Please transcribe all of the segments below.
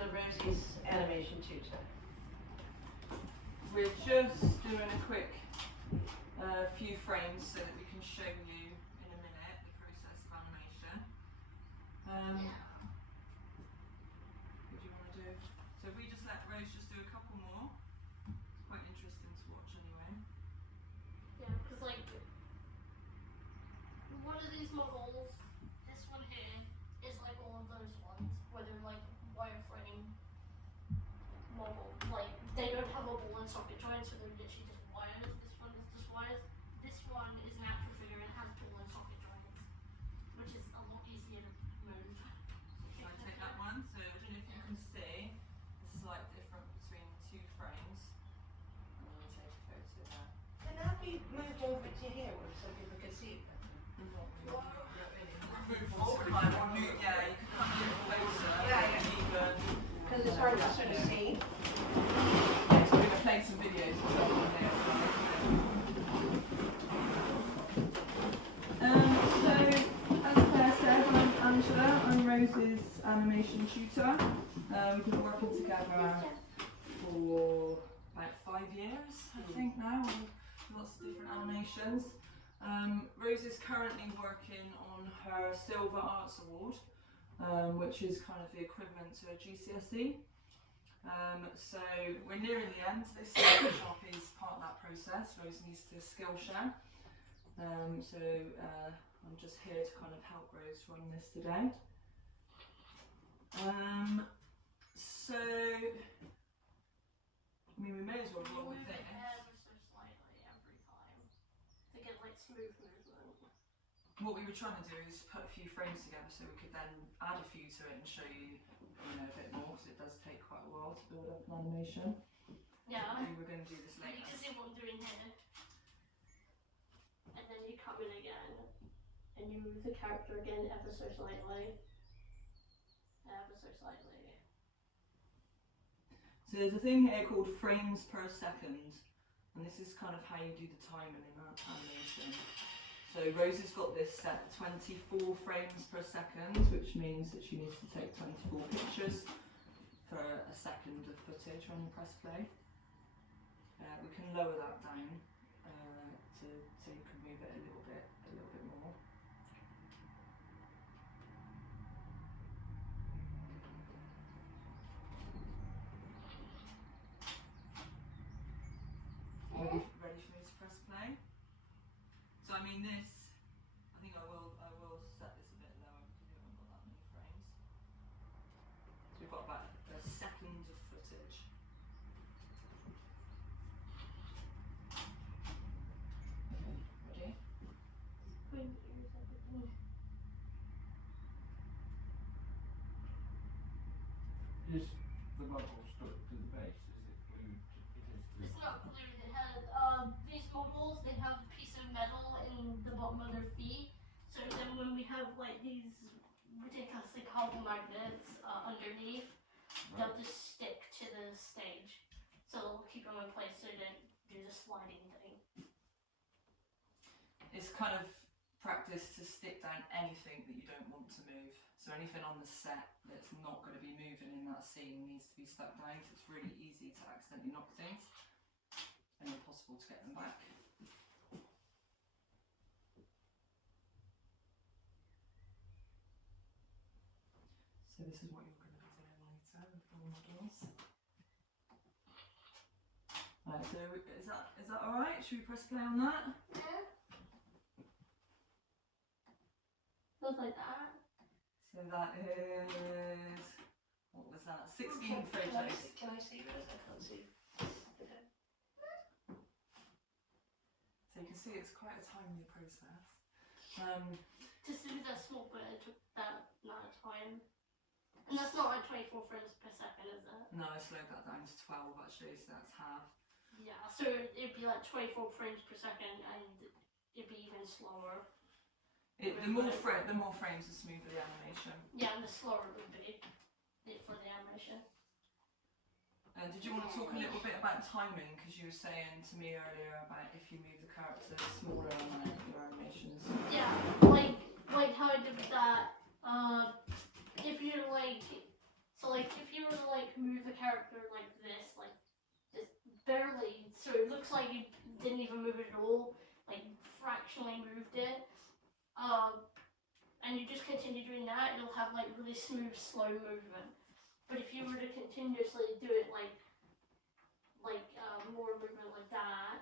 Angela Rosie's animation tutor? We're just doing a quick few frames so that we can show you in a minute the process of animation. What do you want to do? So if we just let Rose just do a couple more, it's quite interesting to watch anyway. Yeah, because like one of these models, this one here, is like all of those ones where they're like wireframe model. Like they don't have a ball and socket joint, so they're literally just wires. This one is just wires. This one is an actual figure and has ball and socket joints, which is a lot easier to move. Shall I take that one? So I don't know if you can see the slight difference between the two frames. I'm going to take a photo there. Can that be moved over to here so people can see it better? Yeah, you can come a little closer. Yeah. Even. Because it's hard to sort of see. So we're going to play some videos or something there as well. So, as Claire said, I'm Angela. I'm Rose's animation tutor. We've been working together for about 5 years, I think now, with lots of different animations. Rose is currently working on her Silver Arts Award, which is kind of the equivalent to a GCSE. So we're nearing the end. This workshop is part of that process. Rose needs to Skillshare. So I'm just here to kind of help Rose run this today. So, I mean, we may as well roll with this. Ever so slightly every time to get like smooth movement. What we were trying to do is put a few frames together so we could then add a few to it and show you, a bit more, because it does take quite a while to build up an animation. Yeah. We were going to do this You later. can see what I'm doing here. And then you come in again and you move the character again ever so slightly. Ever so slightly. So there's a thing here called frames per second, and this is kind of how you do the timing in that animation. So Rose has got this set 24 frames per second, which means that she needs to take 24 pictures for a second of footage when you press play. We can lower that down so you can move it a little bit more. Ready for me to press play? So I mean this, I think I will set this a bit lower because we haven't got that many frames. So we've got about a second of footage. Ready? Is the model stuck to the base? Is it glued? It's not glued. It has these models. They have a piece of metal in the bottom of their feet. So then when we have like these ridiculously powerful magnets underneath, they'll just stick to the stage. So it'll keep them in place so they don't do the sliding thing. It's kind of practice to stick down anything that you don't want to move. So anything on the set that's not going to be moving in that scene needs to be stuck down, because it's really easy to accidentally knock things and impossible to get them back. So this is what you're going to be doing later with your models. Right, so is that alright? Should we press play on that? Yeah. Goes like that. So that is, what was that, 16 photos. Can I see Rose? I can't see. So you can see it's quite a timely process. Just to do that small bit, it took that amount of time. And that's not like 24 frames per second, is it? No, I slowed that down to 12 actually, so that's half. Yeah, so it'd be like 24 frames per second and it'd be even slower. The more frames, the smoother the animation. Yeah, and the slower it would be for the animation. Did you want to talk a little bit about timing? Because you were saying to me earlier about if you move the character smaller on your animations. Yeah, like how I did with that. If you're like, so like if you were to character like this, like just barely, so it looks like you didn't even move it at all, like fractionally moved it. And you just continue doing that, it'll have like really smooth, slow movement. But if you were to continuously do it like more movement like that,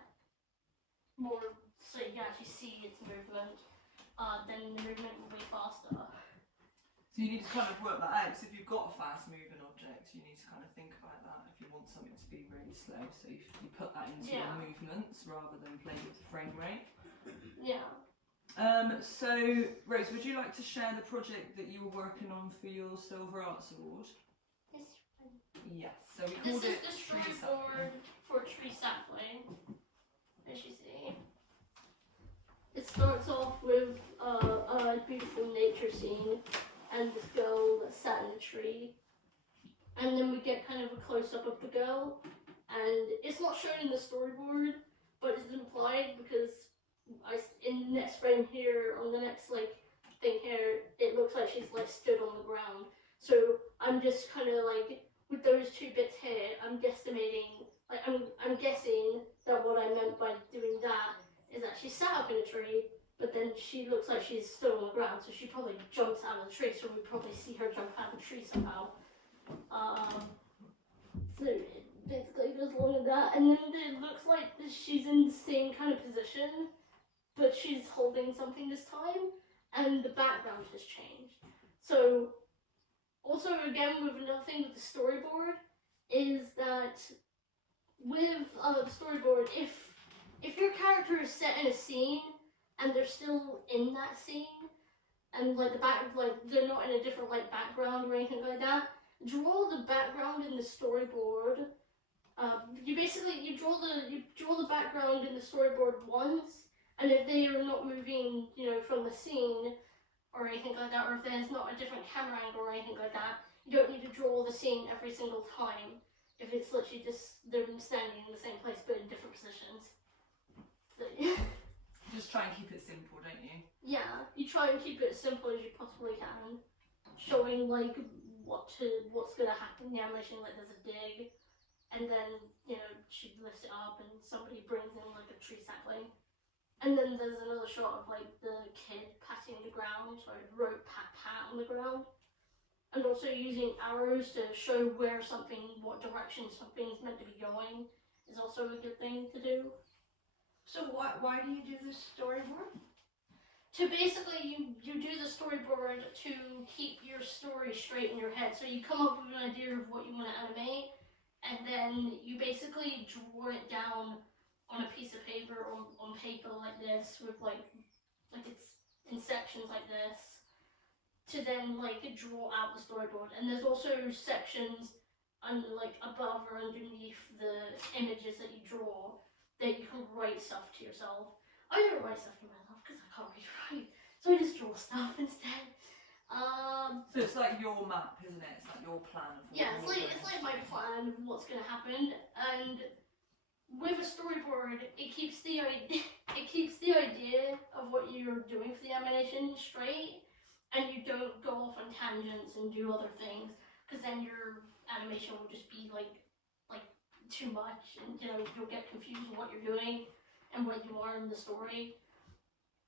more so you can actually see its movement, then the movement will be faster. So you need to kind of work that out, because if you've got a fast moving object, you need to kind of think about that if you want something to be really slow. So you put that into your movements rather than play with the frame rate. Yeah. So Rose, would you like to share the project that you were working on for your Silver Arts Award? Yes. So we called This it is the Tree storyboard Sapling. for Tree Sapling, as you see. It starts off with a beautiful nature scene and this girl that sat in a tree. And then we get kind of a close-up of the girl. And it's not shown in the storyboard, but it's implied because in the next frame here, on the next like thing here, it looks like she's like stood on the ground. So I'm just kind of like, with those two bits here, I'm guesstimating, like I'm guessing that what I meant by doing that is that she sat up in a tree, but then she looks like she's still on the ground, so she probably jumps out of the tree, so we probably see her jump out of the tree somehow. So it basically goes along with that, and then it looks like she's in the same kind of position, but she's holding something this time, and the background has changed. So, also again with another thing with the storyboard, is that with the storyboard, if your character is set in a scene, and they're still in that scene, and like they're not in a different like background or anything like that, draw the background in the storyboard. You draw the background in the storyboard once, and if they are not moving, from the scene or anything like that, or if there's not a different camera angle or anything like that, you don't need to draw the scene every single time. If it's literally just them standing in the same place but in different positions. So, Just try and keep it simple, don't you? yeah, you try and keep it as simple as you possibly can, showing like what's gonna happen in the animation. Like there's a dig, and then she lifts it up, and somebody brings in like a tree sapling, and then there's another shot of like the kid patting the ground, so I wrote pat pat on the ground, and also using arrows to show what direction something's meant to be going is also a good thing to do. So why do you do this storyboard? To basically, you do the storyboard to keep your story straight in your head. So you come up with an idea of what you want to animate, and then you basically draw it down on a piece of paper or on paper like this, with like it's in sections like this, to then like draw out the storyboard. And there's also sections above or underneath the images that you draw that you can write stuff to yourself. I don't write stuff to myself because I can't read or write, so I just draw stuff instead. So it's like your map, isn't it? It's like your plan of what Yeah, it's like my plan of what's gonna happen, and with a storyboard, it keeps the idea of what you're doing for the animation straight, and you don't go off on tangents and do other things, because then your animation will just be like too much, and you'll get confused with what you're doing and where you are in the story.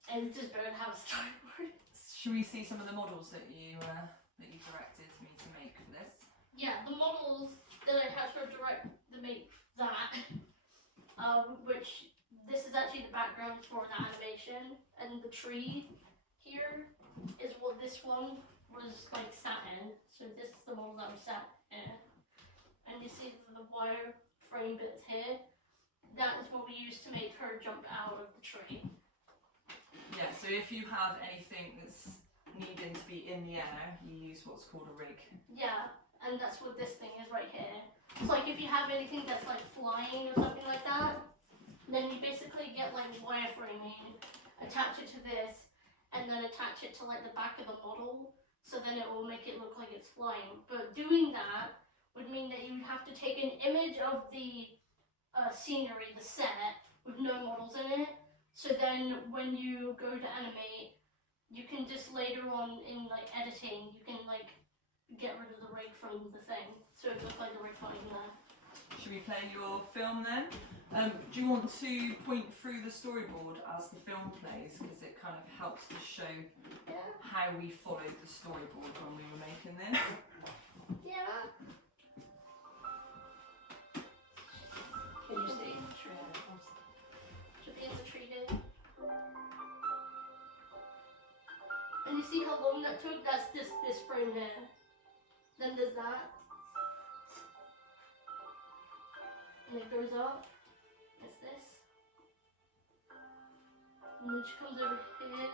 And it's just better to have a storyboard. Should we see some of the models that you directed me to make for this? Yeah, the models that I had her direct to make that, which this is actually the background for the animation, and the tree here is what this one was like sat in. So this is the model that was sat in, and you see the wire frame bits here. That is what we used to make her jump out of the tree. Yeah, so if you have anything that's needing to be in the air, you use what's called a rig. Yeah, and that's what this thing is right here. It's like if you have anything that's like flying or something like that, then you basically get like wireframing, attach it to this, and then attach it to like the back of the model, so then it will make it look like it's flying. But doing that would mean that you would have to take an image of the scenery, the set, with no models in it. So then when you go to animate, you can just later on in like editing, you can like get rid of the rig from the thing, so it looks like the rig fine there. Should we play your film then? Do you want to point through the storyboard as the film plays, because it kind of helps to show Yeah. how we followed the storyboard when we were making this? Yeah. Can you see? Should be in the tree here. And you see how long that took? That's this frame here. Then there's that. And it goes up. It's this. And then she comes over here.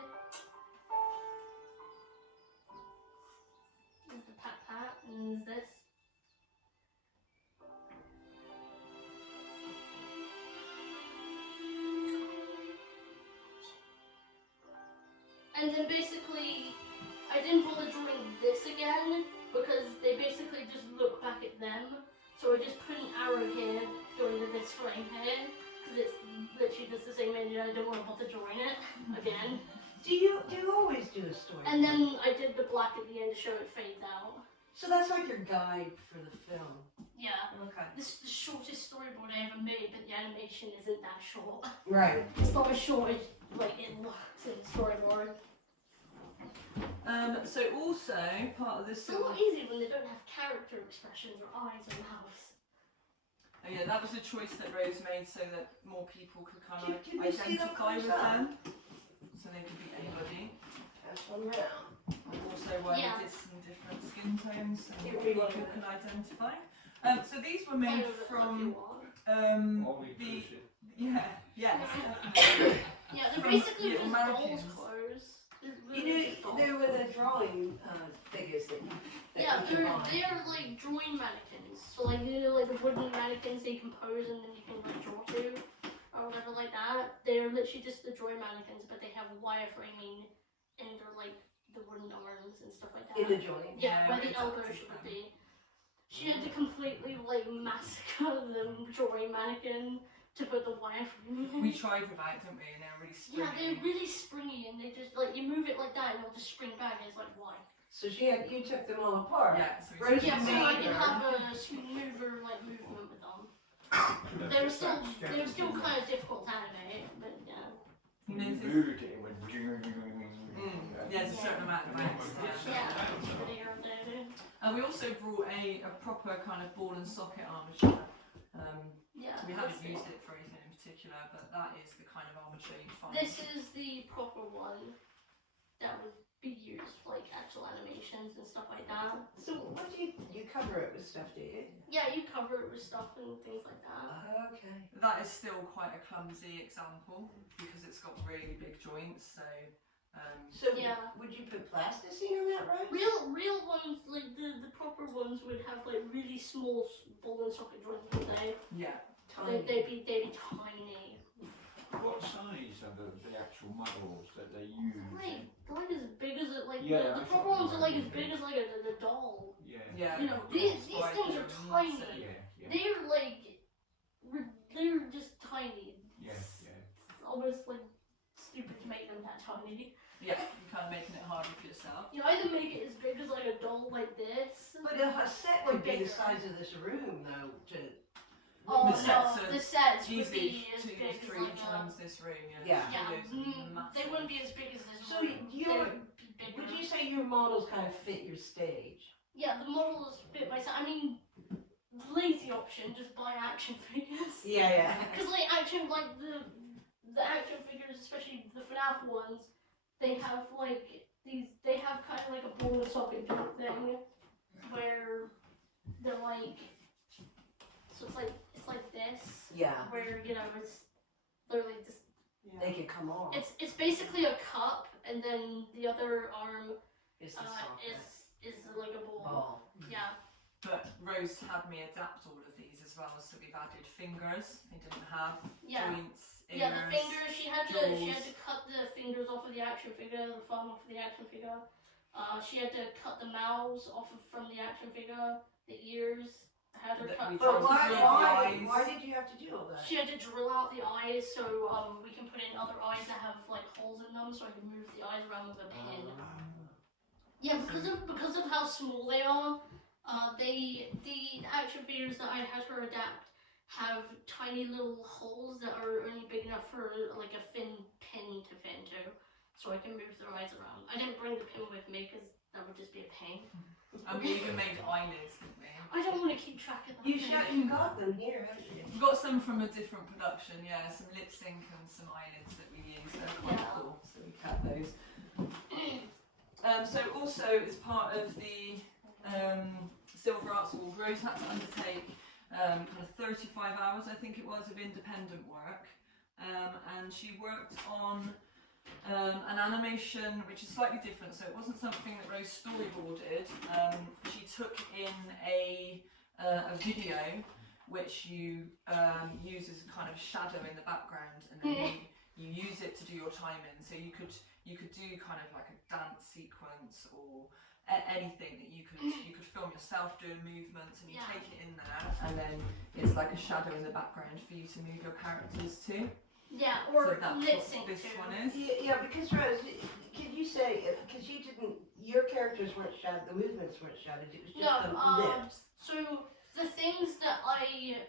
There's the pat pat, and then there's this. And then basically, I didn't bother drawing this again because they basically just look back at them. So I just put an arrow here going to this frame here because it's literally just the same image. I don't want to bother drawing it again. Do you always do a story? And then I did the black at the end to show it fades out. So that's like your guide for the film. Yeah. Okay. This is the shortest storyboard I ever made, but the animation isn't that short. Right. It's not as short as like it looks in the storyboard. So also, part of this... It's a lot easier when they don't have character expressions or eyes or mouths. Oh yeah, that was a choice that Rose made so that more people could kind of Can we see them identify with close up? them. So they could be anybody. Pass one round. And also why Yeah. we did some different skin tones so Here more we people go. can identify. So these were I made don't know if from you want. All the inclusive. yes, definitely. Yeah, they're From basically little just mannequins. dolls' clothes. They're You really know, just dolls. there were the drawing figures that Yeah, you could buy. they're like drawing mannequins. So like like the wooden mannequins they can pose and then you can like draw to or whatever like that. They're literally just the drawing mannequins, but they have wireframing in their like the wooden arms and stuff like that. In the joint. Yeah, Yeah, where the it's elbow up to should them. be. She had to completely like massacre the drawing mannequin to put the wireframe in. We tried without, didn't we? And they're really Yeah, they're springy. really springy and they just like you move it like that and it'll just spring back and it's like why? So you took them all apart. Yeah, so Rose Yeah, so I made can her. have a smoother like movement with them. They were still kind of difficult to animate, but yeah. You When know, you this- moved it, it went. There's a certain amount of angst, Yeah, they are there. And we also brought a proper kind of ball and socket armature. Yeah. We haven't this used one. it for anything in particular, but that is the kind of armature you find. This is the proper one that would be used for like actual animations and stuff like that. So what do you cover it with stuff, do you? Yeah, you cover it with stuff and things like that. Okay. That is still quite a clumsy example because it's got really big joints. So Yeah. would you put plasticine on that, right? Real ones, like the proper ones, would have like really small ball and socket joints. Would they? Yeah. Tiny. They'd be tiny. What size are the actual models that they use? Like as big as it like Yeah, the that's proper what ones are I like as mean. big as like a doll. Yeah. Yeah. You know, it's these quite things are massive. tiny. Yeah. They're like they're just tiny. Yeah. It's almost like stupid to make them that tiny. Yeah, you're kind of making it harder for yourself. You either make it as big as like a doll like this. But a set Or would be the bigger. size of this room, though. Oh The sets no, are the sets would Easily be as 2 big as 3 like times this room. Yeah. yeah, Those are massive. they wouldn't be as big as this So room. you're- They'd be bigger. Would you say your models kind of fit your stage? Yeah, the models fit my size. I mean, lazy option, just buy action figures. Yeah. Because like action, like the action figures, especially the FNAF ones, they have like these. They have kind of like a ball and socket joint thing, where they're like. So it's like this, Yeah. where you know it's literally just. They could come off. It's basically a cup, and then the other arm It's the socket. is like a ball. Ball. Yeah. But Rose had me adapt all of these as well, so we've added fingers. They didn't have Yeah. joints, ears. Yeah, the fingers. She had to jaws. cut the fingers off of the action figure, the thumb off of the action figure. She had to cut the mouths off from the action figure, the ears. I had her That cut. we But tried to drill the eyes. why did you have to do all that? She had to drill out the eyes so we can put in other eyes that have like holes in them, so I can move the eyes around with a pin. Yeah, because of how small they are, the action figures that I had her adapt have tiny little holes that are only big enough for like a thin pin to fit into, so I can move their eyes around. I didn't bring the pin with me because that would just be a pain. And we even made eyelids, didn't we? I don't want to keep track of that. You got them here, haven't you? We got some from a different production, yeah, some lip sync and some eyelids that we used. They're quite Yeah. cool, so we kept those. So also as part of the Silver Arts Award, Rose had to undertake kind of 35 hours, I think it was, of independent work, and she worked on an animation which is slightly different. So it wasn't something that Rose storyboarded. She took in a video which you use as a kind of shadow in the background, and then you use it to do your timing. So you could do kind of like a dance sequence or anything that you could film yourself doing movements, and you Yeah. take it in there, and then it's like a shadow in the background for you to move your characters to. Yeah, So or that's lip what sync this too. one is. Yeah, because Rose, could you say, because you didn't, your characters weren't shadowed, the movements weren't shadowed, it was just No, the lips. So the things that I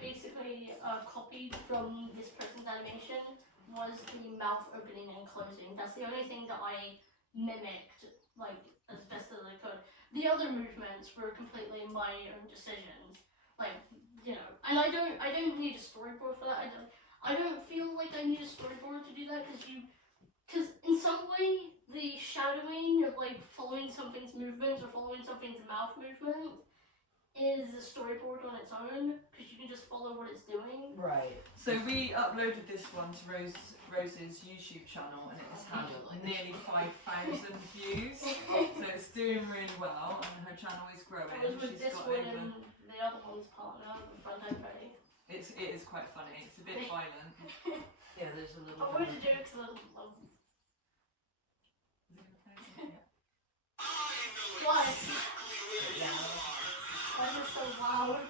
basically copied from this person's animation was the mouth opening and closing. That's the only thing that I mimicked like as best as I could. The other movements were completely my own decisions. Like, you know, and I don't need a storyboard for that. I don't feel like I need a storyboard to do that because in some way the shadowing of like following something's movements or following something's mouth movement is a storyboard on its own, because you can just follow what it's doing. Right. So we uploaded this one to Rose's YouTube channel, and it has had nearly 5,000 views. So it's doing really well, and her channel is growing. It was with She's this got one over. and the other one's partner, the front end ready. It is quite funny. It's a bit violent. Yeah, there's a little I wanted to do it because I love. Why? Why is it so loud?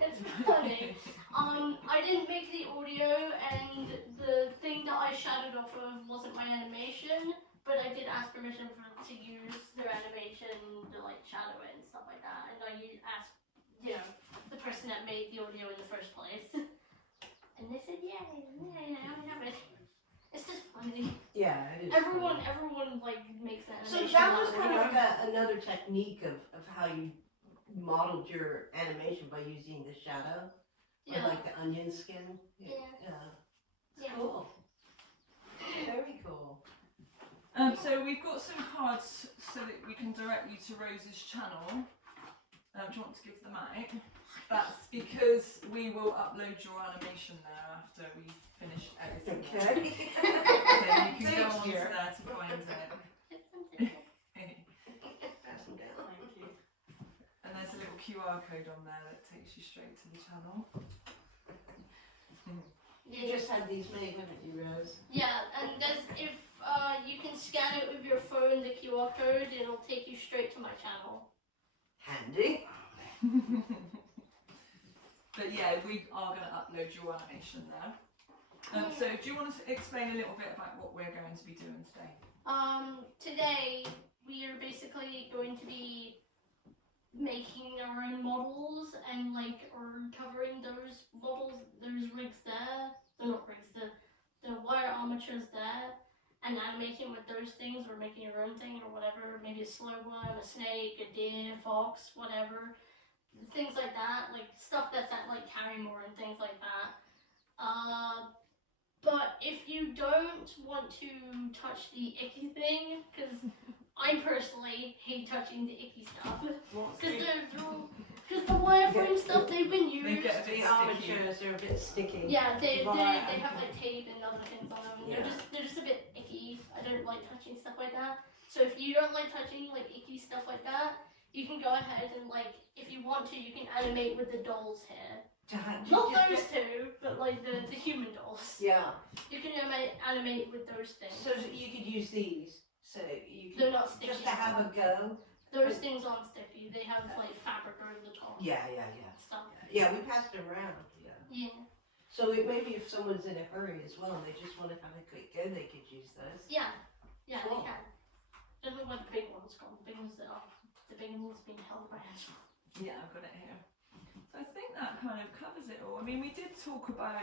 It's funny. I didn't make the audio, and the thing that I shadowed off of wasn't my animation, but I did ask permission to use their animation to like shadow it and stuff like that, and I asked, you know, the person that made the audio in the first place, and they said, yeah, I have it. It's just funny. Yeah, it is. Everyone like makes that So animation. that was kind of audio. like another technique of how you modeled your animation by using the shadow, Yeah. or like the onion skin. Yeah. Yeah. Cool. Very cool. So we've got some cards so that we can direct you to Rose's channel. Do you want to give them out? That's because we will upload your animation there after we've finished editing it. Okay. So you can go Thanks, on to dear. there to find it. Pass them down. Thank you. And there's a little QR code on there that takes you straight to the channel. You just had these made, haven't you, Rose? Yeah, and if you can scan it with your phone, the QR code, it'll take you straight to my channel. Handy. But yeah, we are going to upload your animation there. So do you want to explain a little bit about what we're going to be doing today? Today we are basically going to be making our own models and like or covering those models, those rigs there. They're not rigs, the wire armatures there, and animating with those things or making your own thing or whatever. Maybe a slow worm, a snake, a deer, fox, whatever. Things like that, like stuff that's at like Carrymore and things like that. But if you don't want to touch the icky thing, because I personally hate touching the icky stuff, because they're all Because the wireframe stuff they've been used. They get a bit The sticky. armatures are a bit sticky. Yeah, they Right. have like tape and other things on them. And Yeah. they're just a bit icky. I don't like touching stuff like that. So if you don't like touching like icky stuff like that, you can go ahead and like if you want to, you can animate with the doll's hair. Not those two, but like the human dolls. Yeah. You can animate with those things. So that you could use these. So you They're could not sticky. just to have a go. Those things aren't sticky. They have like fabric over the top. Yeah. Stuff. Yeah, we passed it around. Yeah. Yeah. So maybe if someone's in a hurry as well, and they just want to have a quick go, they could use those. Yeah. Yeah, Cool. they can. Don't know where the big one's gone. The big one's being held by Angela. Yeah, I've got it here. So I think that kind of covers it all. I mean, we did talk about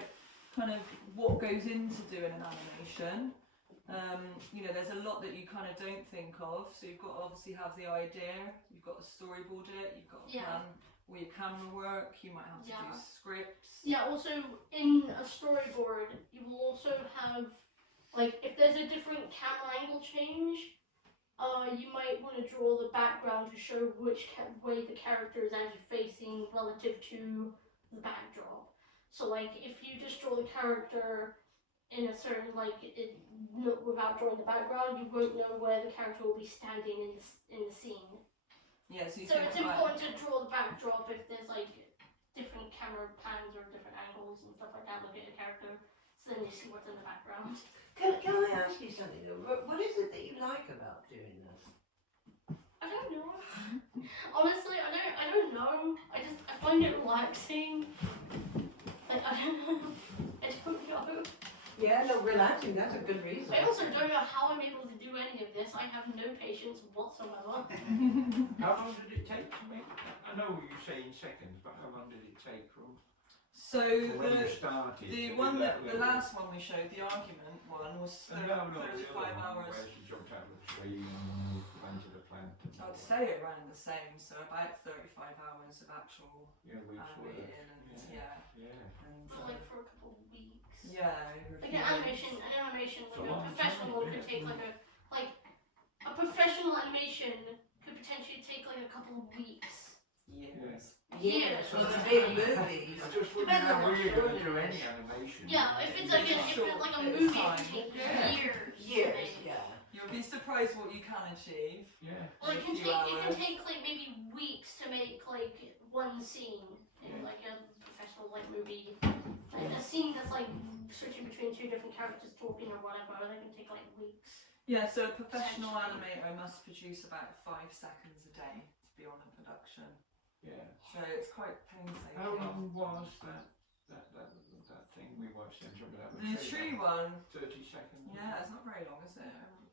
kind of what goes into doing an animation. You know, there's a lot that you kind of don't think of. So you've got to obviously have the idea, you've got to storyboard it, you've got to Yeah. plan where your camera work, you might have to Yeah. do scripts. Yeah, also in a storyboard, you will also have, like, if there's a different camera angle change, you might want to draw the background to show which way the character is actually facing relative to the backdrop. So, like, if you just draw the character in a certain, like, without drawing the background, you won't know where the character will be standing in the scene. Yeah, so you So think it's about important to draw the backdrop if there's like different camera pans or different angles and stuff like that. Look at a character, so then you see what's in the background. Can I ask you something though? What is it that you like about doing this? I don't know. Honestly, I don't know. I find it relaxing. Like I don't know. I don't know. Yeah, no, relaxing. That's a good reason. I also don't know how I'm able to do any of this. I have no patience whatsoever. How long did it take to make? I know you say in seconds, but how long did it take from So when you the started? the to one do that the level? last one we showed, the argument one, was And no, the 35 other one hours. where she jumped out of the tree and planted a plant. I'd say around the same, so about 35 hours of actual Yeah, weeks worth. animating and Yeah. and For like for a couple of weeks. yeah, over a Like few an weeks. animation, It's a like a long professional time, could yeah. take like a professional animation could potentially take like a couple of weeks. Years. Yeah, so the big movies. I just wonder Depends on how what we're show going it to do is. any animation. Yeah, if it's like a movie, it could take Yeah. years. to Years, make. yeah. You'll be surprised what you can achieve. Yeah. Well, it In a can few take hours. like maybe weeks to make like one scene in Yeah. like a professional like movie. Like a scene that's like switching between two different characters talking or whatever, that can take like weeks. Yeah, so a professional Potentially. animator must produce about 5 seconds a day to be on a production. Yeah. So it's quite painstaking. How long was that thing we watched then? Something that was The tree one, 30 seconds. yeah, it's not very long, is it?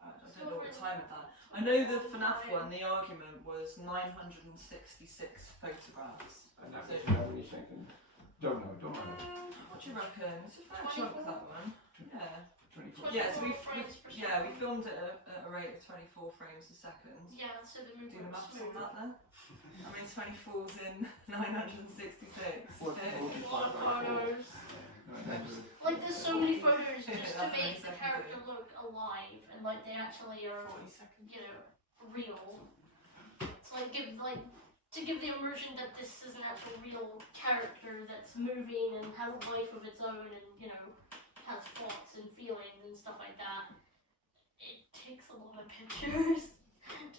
I It's don't not know what the very time of that. I know the FNAF one, the argument was 966 photographs. And that was how many seconds? Don't know. What do you reckon? It's a fair chunk, that one. Yeah. 24. Yeah, so 24 frames per we second. filmed it at a rate of 24 frames a second. Yeah, so the Do movie the was maths on smooth. that then? I mean, 24's in 966. What, Yeah. 45 A lot of by 4. photos. No, that was- Like there's so many photos just to That's how many make the seconds character it is. look alive and like they actually are, 40 seconds. you know, real. To like give the immersion that this is an actual real character that's moving and has a life of its own and, you know, has thoughts and feelings and stuff like that. It takes a lot of pictures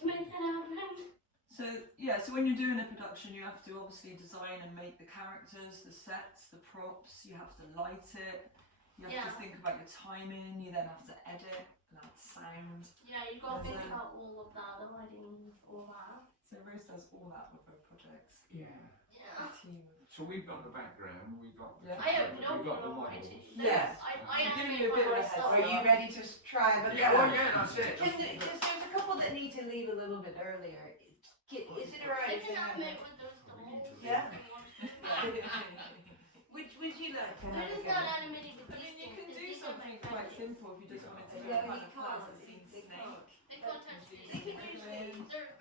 to make that happen. So yeah, so when you're doing a production, you have to obviously design and make the characters, the sets, the props. You have to light it. You have to Yeah. think about your timing. You then have to edit and add sound. Yeah, you've got to think There's a- about all of that, the lighting, all that. So Rose does all that with her projects. Yeah. Yeah. A team of So we've got the background, we've got the, Yeah. I have no we've got the clue what I models. do. Yeah. I Give animate you a bit of a head myself. Are you ready to try it? Yeah, well, yeah, that's it. Because there's a couple that need to leave a little bit earlier. Is it I alright? can animate with those dolls. Yeah? Yeah. Would you like to We're have a just go? not animating with I these mean, you things. can do These are something my quite friends. simple if you just wanted to Yeah, kind you of can't. pass the scene They snake. can't. They can't touch They these. can use these. They're